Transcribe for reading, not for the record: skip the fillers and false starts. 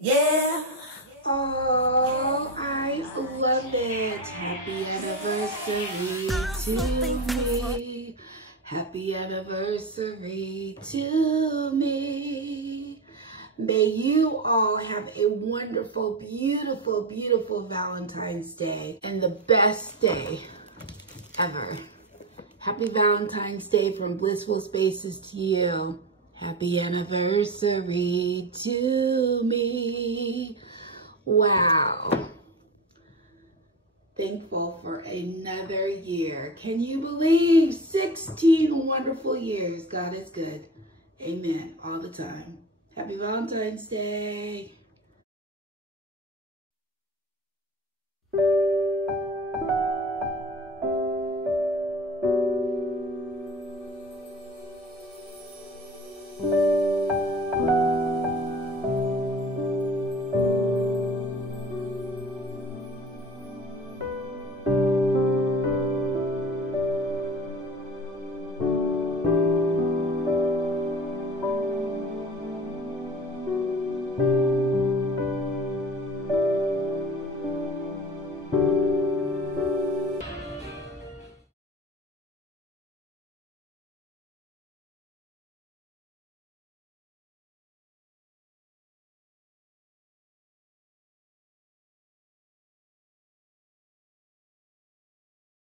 Yeah. Oh, I love it. Happy anniversary to me. Happy anniversary to me. May you all have a wonderful, beautiful, beautiful Valentine's Day and the best day ever. Happy Valentine's Day from Blissful Spaces to you. Happy anniversary to me. Wow. Thankful for another year. Can you believe 16 wonderful years? God is good. Amen. All the time. Happy Valentine's Day.